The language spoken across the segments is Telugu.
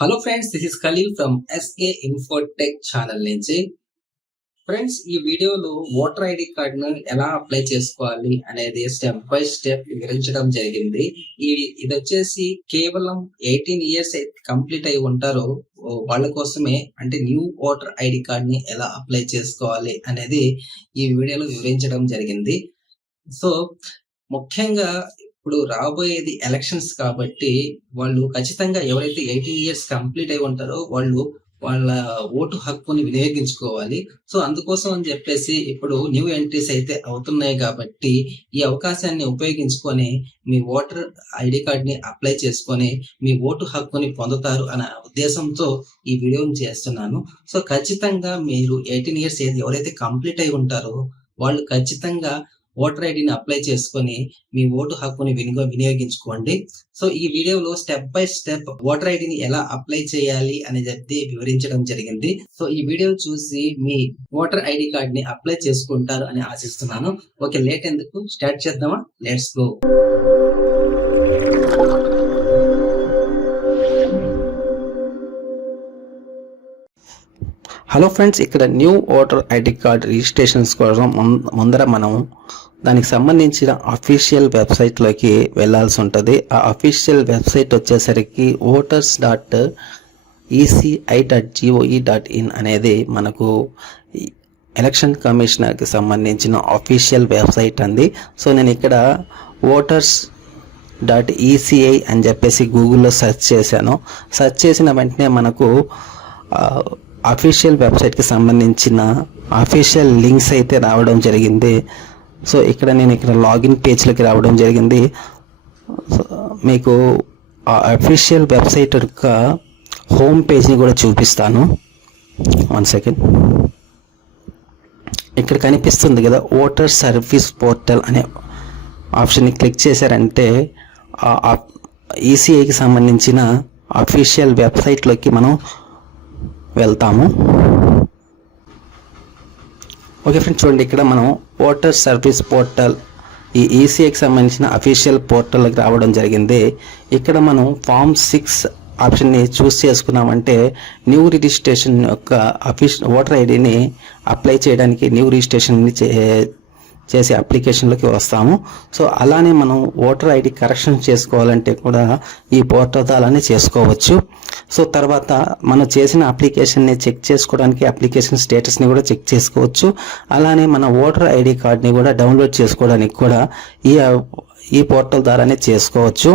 Hello friends, this is Khalil from SK Infotech channel నుంచి. ఫ్రెండ్స్, ఈ వీడియోలో ఓటర్ ఐడి కార్డును ఎలా అప్లై చేసుకోవాలి అనేది స్టెప్ బై స్టెప్ వివరించడం జరిగింది. ఇది వచ్చేసి కేవలం 18 ఇయర్స్ కంప్లీట్ అయి ఉంటారో వాళ్ళ కోసమే, అంటే న్యూ ఓటర్ ఐడి కార్డ్ ని ఎలా అప్లై చేసుకోవాలి అనేది ఈ వీడియోలో వివరించడం జరిగింది. సో ముఖ్యంగా ఇప్పుడు రాబోయేది ఎలక్షన్స్ కాబట్టి వాళ్ళు ఖచ్చితంగా ఎవరైతే 18 ఇయర్స్ కంప్లీట్ అయి ఉంటారో వాళ్ళు వాళ్ళ ఓటు హక్కుని వినియోగించుకోవాలి. సో అందుకోసం అని చెప్పేసి ఇప్పుడు న్యూ ఎంట్రీస్ అయితే అవుతున్నాయి కాబట్టి ఈ అవకాశాన్ని ఉపయోగించుకొని మీ ఓటర్ ఐడి కార్డ్ ని అప్లై చేసుకొని మీ ఓటు హక్కుని పొందుతారు అనే ఉద్దేశంతో ఈ వీడియోని చేస్తున్నాను. సో ఖచ్చితంగా మీరు 18 ఇయర్స్ ఎవరైతే కంప్లీట్ అయి ఉంటారో వాళ్ళు ఖచ్చితంగా ఓటర్ ఐడిని అప్లై చేసుకొని మీ ఓటు హక్కుని వినియోగించుకోండి. సో ఈ వీడియోలో స్టెప్ బై స్టెప్ ఓటర్ ఐడిని ఎలా అప్లై చేయాలి అని చెప్పి వివరించడం జరిగింది. సో ఈ వీడియో చూసి మీ ఓటర్ ఐడి కార్డ్ ని అప్లై చేసుకుంటారు అని ఆశిస్తున్నాను. ఓకే, లేట్ ఎందుకు, స్టార్ట్ చేద్దామా? Let's go. హలో ఫ్రెండ్స్, ఇక్కడ new voter ID card registrations కోసం ముందర మనం దానికి సంబంధించిన అఫీషియల్ వెబ్సైట్లోకి వెళ్ళాల్సి ఉంటుంది. ఆ అఫీషియల్ వెబ్సైట్ వచ్చేసరికి voters.eci.gov.in అనేది మనకు ఎలక్షన్ కమిషనర్కి సంబంధించిన అఫీషియల్ వెబ్సైట్ అంది. సో నేను ఇక్కడ voters.eci అని చెప్పేసి గూగుల్లో సెర్చ్ చేశాను. సెర్చ్ చేసిన వెంటనే మనకు అఫీషియల్ వెబ్సైట్కి సంబంధించిన అఫీషియల్ లింక్స్ అయితే రావడం జరిగింది. సో నేను ఇక్కడ లాగిన్ పేజ్లోకి రావడం జరిగింది. మీకు ఆ అఫీషియల్ వెబ్సైట్ యొక్క హోమ్ పేజ్ని కూడా చూపిస్తాను. 1 సెకండ్. ఇక్కడ కనిపిస్తుంది కదా, ఓటర్ సర్వీస్ పోర్టల్ అనే ఆప్షన్ని క్లిక్ చేశారంటే ఈసీఐకి సంబంధించిన అఫీషియల్ వెబ్సైట్లోకి మనం వెళ్తాము. ఓకే ఫ్రెండ్స్, చూడండి, ఇక్కడ మనం ఓటర్ సర్వీస్ పోర్టల్ ఈ ఈసీఐకి సంబంధించిన అఫీషియల్ పోర్టల్కి రావడం జరిగింది. ఇక్కడ మనం ఫామ్ 6 ఆప్షన్ని చూస్ చేసుకున్నామంటే న్యూ రిజిస్ట్రేషన్ యొక్క ఓటర్ ఐడిని అప్లై చేయడానికి న్యూ రిజిస్ట్రేషన్ని చేసే అప్లికేషన్లోకి వస్తాము. సో అలానే మనం ఓటర్ ఐడి కరెక్షన్ చేసుకోవాలంటే కూడా ఈ పోర్టల్ ద్వారానే చేసుకోవచ్చు. సో తర్వాత మనం చేసిన అప్లికేషన్ని చెక్ చేసుకోవడానికి అప్లికేషన్ స్టేటస్ని కూడా చెక్ చేసుకోవచ్చు. అలానే మన ఓటర్ ఐడి కార్డ్ని కూడా డౌన్లోడ్ చేసుకోవడానికి కూడా ఈ పోర్టల్ ద్వారానే చేసుకోవచ్చు.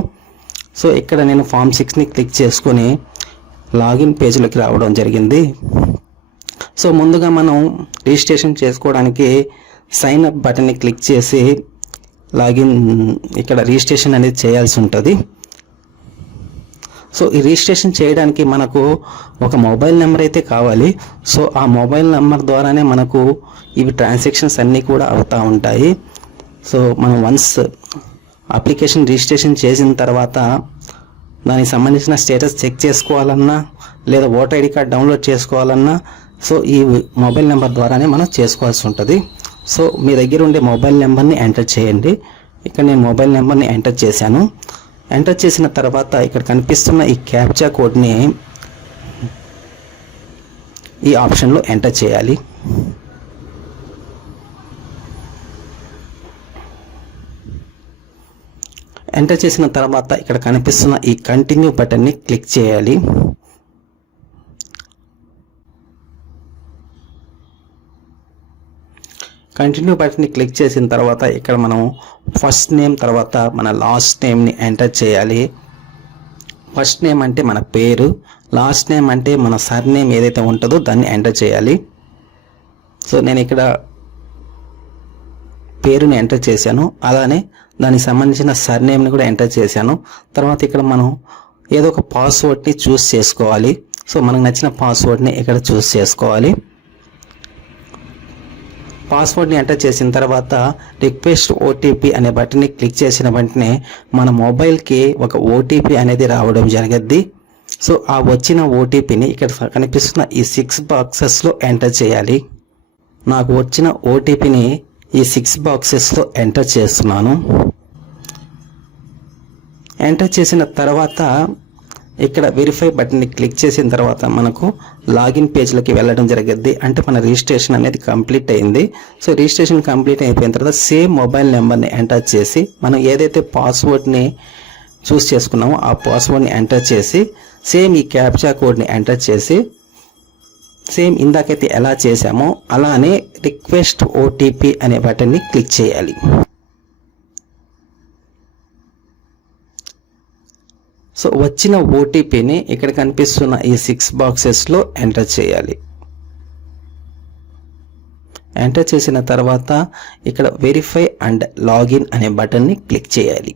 సో ఇక్కడ నేను ఫామ్ 6ని క్లిక్ చేసుకొని లాగిన్ పేజ్లోకి రావడం జరిగింది. సో ముందుగా మనం రిజిస్ట్రేషన్ చేసుకోవడానికి సైన్ అప్ బటన్ని క్లిక్ చేసి ఇక్కడ రిజిస్ట్రేషన్ అనేది చేయాల్సి ఉంటుంది. సో ఈ రిజిస్ట్రేషన్ చేయడానికి మనకు ఒక మొబైల్ నెంబర్ అయితే కావాలి. సో ఆ మొబైల్ నెంబర్ ద్వారానే మనకు ఇవి ట్రాన్సాక్షన్స్ అన్నీ కూడా అవుతూ ఉంటాయి. సో మనం వన్స్ అప్లికేషన్ రిజిస్ట్రేషన్ చేసిన తర్వాత దానికి సంబంధించిన స్టేటస్ చెక్ చేసుకోవాలన్నా లేదా ఓటర్ ఐడి కార్డ్ డౌన్లోడ్ చేసుకోవాలన్నా సో ఈ మొబైల్ నెంబర్ ద్వారానే మనం చేసుకోవాల్సి ఉంటుంది. సో మీ దగ్గర ఉండే మొబైల్ నెంబర్ని ఎంటర్ చేయండి. ఇక్కడ నేను మొబైల్ నెంబర్ని ఎంటర్ చేశాను. ఎంటర్ చేసిన తర్వాత ఇక్కడ కనిపిస్తున్న ఈ క్యాప్చా కోడ్ని ఈ ఆప్షన్లో ఎంటర్ చేయాలి. ఎంటర్ చేసిన తర్వాత ఇక్కడ కనిపిస్తున్న ఈ కంటిన్యూ బటన్ని క్లిక్ చేయాలి. కంటిన్యూ బటన్ని క్లిక్ చేసిన తర్వాత ఇక్కడ మనం ఫస్ట్ నేమ్ తర్వాత మన లాస్ట్ నేమ్ని ఎంటర్ చేయాలి. ఫస్ట్ నేమ్ అంటే మన పేరు, లాస్ట్ నేమ్ అంటే మన సర్ నేమ్ ఏదైతే ఉంటుందో దాన్ని ఎంటర్ చేయాలి. సో నేను ఇక్కడ పేరుని ఎంటర్ చేశాను, అలానే దానికి సంబంధించిన సర్ నేమ్ని కూడా ఎంటర్ చేశాను. తర్వాత ఇక్కడ మనం ఏదో ఒక పాస్వర్డ్ని చూస్ చేసుకోవాలి. సో మనకు నచ్చిన పాస్వర్డ్ని ఇక్కడ చూస్ చేసుకోవాలి. పాస్వర్డ్ని ఎంటర్ చేసిన తర్వాత రిక్వెస్ట్ ఓటీపీ అనే బటన్ని క్లిక్ చేసిన వెంటనే మన మొబైల్కి ఒక ఓటీపీ అనేది రావడం జరగద్ది. సో ఆ వచ్చిన ఓటీపీని ఇక్కడ కనిపిస్తున్న ఈ 6 బాక్సెస్లో ఎంటర్ చేయాలి. నాకు వచ్చిన ఓటీపీని ఈ 6 బాక్సెస్లో ఎంటర్ చేస్తున్నాను. ఎంటర్ చేసిన తర్వాత ఇక్కడ వెరిఫై బటన్ని క్లిక్ చేసిన తర్వాత మనకు లాగిన్ పేజ్లోకి వెళ్ళడం జరిగింది. అంటే మన రిజిస్ట్రేషన్ అనేది కంప్లీట్ అయింది. సో రిజిస్ట్రేషన్ కంప్లీట్ అయిపోయిన తర్వాత సేమ్ మొబైల్ నెంబర్ని ఎంటర్ చేసి మనం ఏదైతే పాస్వర్డ్ని చూస్ చేసుకున్నామో ఆ పాస్వర్డ్ని ఎంటర్ చేసి సేమ్ ఈ క్యాప్చా కోడ్ని ఎంటర్ చేసి సేమ్ ఇందాకైతే ఎలా చేసామో అలానే రిక్వెస్ట్ ఓటీపీ అనే బటన్ని క్లిక్ చేయాలి. సో వచ్చిన ఓటీపీని ఇక్కడ కనిపిస్తున్న ఈ 6 బాక్సెస్లో ఎంటర్ చేయాలి. ఎంటర్ చేసిన తర్వాత ఇక్కడ వెరిఫై అండ్ లాగిన్ అనే బటన్ని క్లిక్ చేయాలి.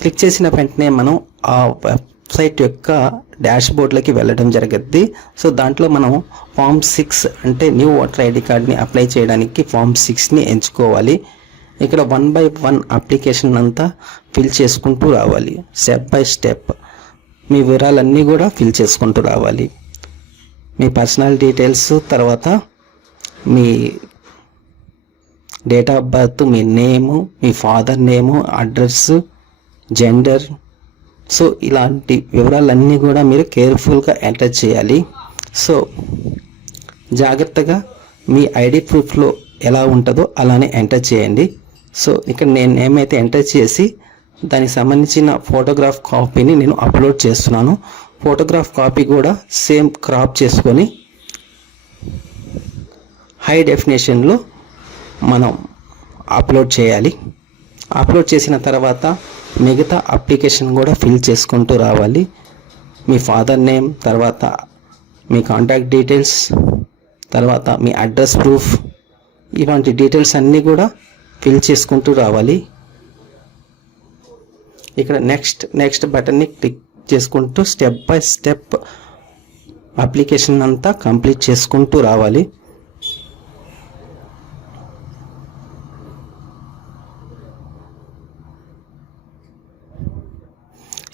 క్లిక్ చేసిన వెంటనే మనం ఆ వెబ్సైట్ యొక్క డాష్ బోర్డ్లోకి వెళ్ళడం జరుగుద్ది. సో దాంట్లో మనం ఫామ్ 6 అంటే న్యూ ఓటర్ ఐడి కార్డ్ని అప్లై చేయడానికి ఫామ్ 6ని ఎంచుకోవాలి. ఇక్కడ 1 by 1 అప్లికేషన్ అంతా ఫిల్ చేసుకుంటూ రావాలి. స్టెప్ బై స్టెప్ మీ వివరాలన్నీ కూడా ఫిల్ చేసుకుంటూ రావాలి. మీ పర్సనల్ డీటెయిల్స్, తర్వాత మీ డేట్ ఆఫ్ బర్త్, మీ నేము, మీ father name, address, gender, so ఇలాంటి వివరాలన్నీ కూడా మీరు కేర్ఫుల్గా ఎంటర్ చేయాలి. సో జాగ్రత్తగా మీ ఐడి ప్రూఫ్లో ఎలా ఉంటుందో అలానే ఎంటర్ చేయండి. సో ఇక్కడ నేను ఏమైతే ఎంటర్ చేసి దానికి సంబంధించిన ఫోటోగ్రాఫ్ కాపీని నేను అప్లోడ్ చేస్తున్నాను. ఫోటోగ్రాఫ్ కాపీ కూడా సేమ్ క్రాప్ చేసుకొని హై డెఫినేషన్లో మనం అప్లోడ్ చేయాలి. అప్లోడ్ చేసిన తర్వాత మిగతా అప్లికేషన్ కూడా ఫిల్ చేసుకుంటూ రావాలి. మీ ఫాదర్ నేమ్, తర్వాత మీ కాంటాక్ట్ డీటెయిల్స్, తర్వాత మీ అడ్రస్ ప్రూఫ్, ఇలాంటి డీటెయిల్స్ అన్నీ కూడా ఫిల్ చేసుకుంటూ రావాలి. ఇక్కడ నెక్స్ట్ బటన్ని క్లిక్ చేసుకుంటూ స్టెప్ బై స్టెప్ అప్లికేషన్ అంతా కంప్లీట్ చేసుకుంటూ రావాలి.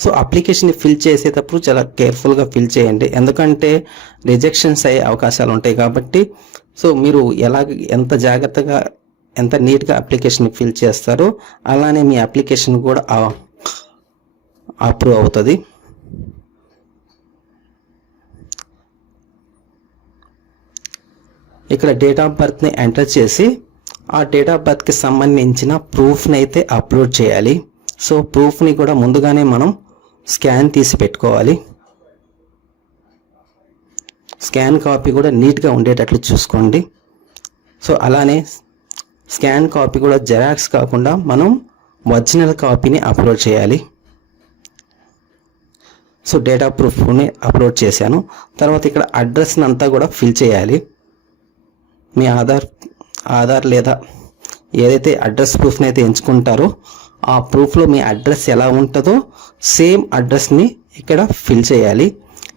సో అప్లికేషన్ ఫిల్ చేసేటప్పుడు చాలా కేర్ఫుల్గా ఫిల్ చేయండి, ఎందుకంటే రిజెక్షన్స్ అయ్యే అవకాశాలు ఉంటాయి కాబట్టి. సో మీరు ఎంత జాగ్రత్తగా ఎంత నీట్గా అప్లికేషన్ ఫిల్ చేస్తారో అలానే మీ అప్లికేషన్ కూడా అప్రూవ్ అవుతుంది. ఇక్కడ డేట్ ఆఫ్ బర్త్ని ఎంటర్ చేసి ఆ డేట్ ఆఫ్ బర్త్కి సంబంధించిన ప్రూఫ్ని అయితే అప్లోడ్ చేయాలి. సో ప్రూఫ్ని కూడా ముందుగానే మనం స్కాన్ తీసి పెట్టుకోవాలి. స్కాన్ కాపీ కూడా నీట్గా ఉండేటట్లు చూసుకోండి. సో అలానే స్కాన్ కాపీ కూడా జెరాక్స్ కాకుండా మనం ఒరిజినల్ కాపీని అప్లోడ్ చేయాలి. సో డేటా ప్రూఫ్ని అప్లోడ్ చేశాను. తర్వాత ఇక్కడ అడ్రస్ని అంతా కూడా ఫిల్ చేయాలి. మీ ఆధార్ లేదా ఏదైతే అడ్రస్ ప్రూఫ్ని అయితే ఎంచుకుంటారో ఆ ప్రూఫ్లో మీ అడ్రస్ ఎలా ఉంటుందో సేమ్ అడ్రస్ని ఇక్కడ ఫిల్ చేయాలి.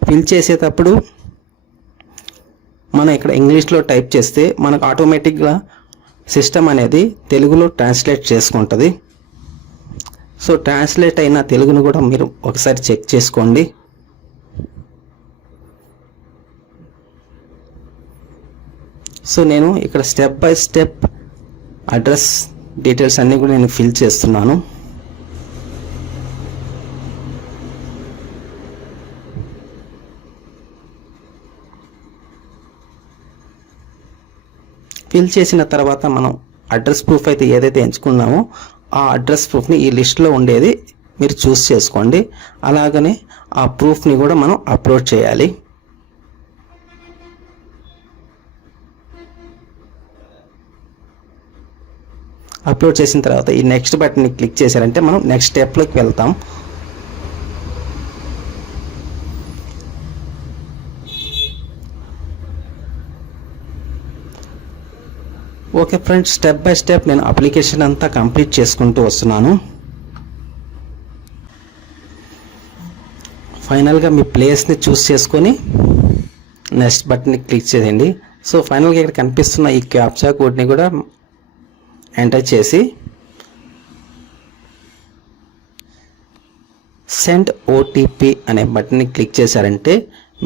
ఫిల్ చేసేటప్పుడు మనం ఇక్కడ ఇంగ్లీష్లో టైప్ చేస్తే మనకు ఆటోమేటిక్గా సిస్టమ్ అనేది తెలుగులో ట్రాన్స్లేట్ చేసుకుంటుంది. సో ట్రాన్స్లేట్ అయిన తెలుగును కూడా మీరు ఒకసారి చెక్ చేసుకోండి. సో నేను ఇక్కడ step by step address details అన్నీ కూడా నేను ఫిల్ చేస్తున్నాను. ఫిల్ చేసిన తర్వాత మనం అడ్రస్ ప్రూఫ్ అయితే ఏదైతే ఎంచుకున్నామో ఆ అడ్రస్ ప్రూఫ్ని ఈ లిస్ట్లో ఉండేది మీరు చూస్ చేసుకోండి. అలాగనే ఆ ప్రూఫ్ని కూడా మనం అప్లోడ్ చేయాలి. అప్లోడ్ చేసిన తర్వాత ఈ నెక్స్ట్ బటన్ని క్లిక్ చేశారంటే మనం నెక్స్ట్ స్టెప్లోకి వెళ్తాం. Okay friends, step by step నేను అప్లికేషన్ అంతా కంప్లీట్ చేసుకుంటూ వస్తున్నాను. ఫైనల్గా మీ ప్లేస్ని చూస్ చేసుకొని నెక్స్ట్ బటన్ని క్లిక్ చేయండి. సో ఫైనల్గా ఇక్కడ కనిపిస్తున్న ఈ క్యాప్చా కోడ్ని కూడా ఎంటర్ చేసి సెండ్ ఓటీపీ అనే బటన్ని క్లిక్ చేశారంటే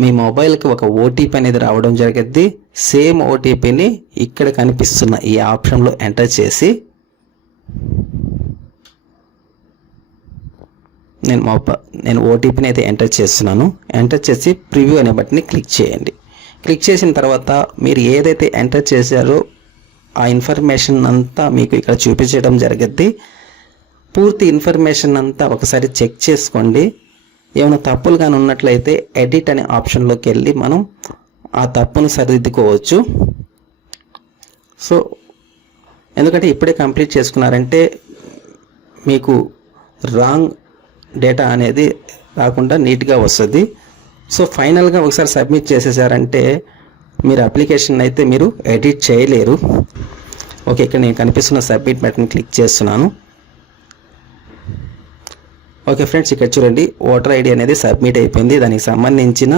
మీ మొబైల్కి ఒక ఓటీపీ అనేది రావడం జరిగింది. సేమ్ ఓటీపీని ఇక్కడ కనిపిస్తున్న ఈ ఆప్షన్లో ఎంటర్ చేసి నేను ఓటీపీని అయితే ఎంటర్ చేస్తున్నాను. ఎంటర్ చేసి ప్రివ్యూ అనే బటన్ని క్లిక్ చేయండి. క్లిక్ చేసిన తర్వాత మీరు ఏదైతే ఎంటర్ చేశారో ఆ ఇన్ఫర్మేషన్ అంతా మీకు ఇక్కడ చూపించడం జరుగుద్ది. పూర్తి ఇన్ఫర్మేషన్ అంతా ఒకసారి చెక్ చేసుకోండి. ఏమైనా తప్పులు కానీ ఉన్నట్లయితే ఎడిట్ అనే ఆప్షన్లోకి వెళ్ళి మనం ఆ తప్పును సరిదిద్దుకోవచ్చు. సో ఎందుకంటే ఇప్పుడే కంప్లీట్ చేసుకున్నారంటే మీకు రాంగ్ డేటా అనేది రాకుండా నీట్గా వస్తుంది. సో ఫైనల్గా ఒకసారి సబ్మిట్ చేసేసారంటే మీరు అప్లికేషన్ అయితే మీరు ఎడిట్ చేయలేరు. ఓకే, ఇక్కడ నేను కనిపిస్తున్న సబ్మిట్ బటన్ క్లిక్ చేస్తున్నాను. ఓకే ఫ్రెండ్స్, ఇక్కడ చూడండి ఓటర్ ఐడి అనేది సబ్మిట్ అయిపోయింది. దానికి సంబంధించిన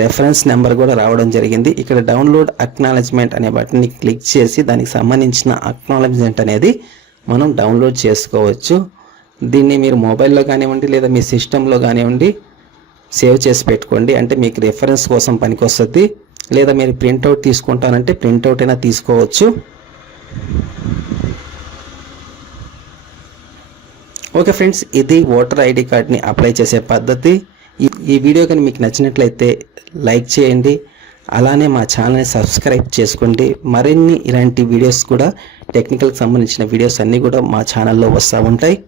రెఫరెన్స్ నెంబర్ కూడా రావడం జరిగింది. ఇక్కడ డౌన్లోడ్ అక్నాలెడ్జ్మెంట్ అనే బటన్ని క్లిక్ చేసి దానికి సంబంధించిన అక్నాలెడ్జ్మెంట్ అనేది మనం డౌన్లోడ్ చేసుకోవచ్చు. దీన్ని మీరు మొబైల్లో కానివ్వండి లేదా మీ సిస్టంలో కానివ్వండి సేవ్ చేసి పెట్టుకోండి. అంటే మీకు రెఫరెన్స్ కోసం పనికొస్తుంది. లేదా మీరు ప్రింట్అవుట్ తీసుకుంటానంటే ప్రింట్అవుట్ అయినా తీసుకోవచ్చు. ఓకే ఫ్రెండ్స్, ఇది ఓటర్ ఐడి కార్డ్ని అప్లై చేసే పద్ధతి. ఈ వీడియో కానీ మీకు నచ్చినట్లయితే లైక్ చేయండి. అలానే మా ఛానల్ని సబ్స్క్రైబ్ చేసుకోండి. మరిన్ని ఇలాంటి వీడియోస్ కూడా టెక్నికల్కి సంబంధించిన వీడియోస్ అన్నీ కూడా మా ఛానల్లో వస్తూ ఉంటాయి.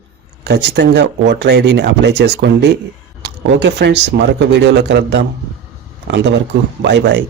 ఖచ్చితంగా ఓటర్ ఐడిని అప్లై చేసుకోండి. ఓకే ఫ్రెండ్స్, మరొక వీడియోలో కలుద్దాం. అంతవరకు బాయ్ బాయ్.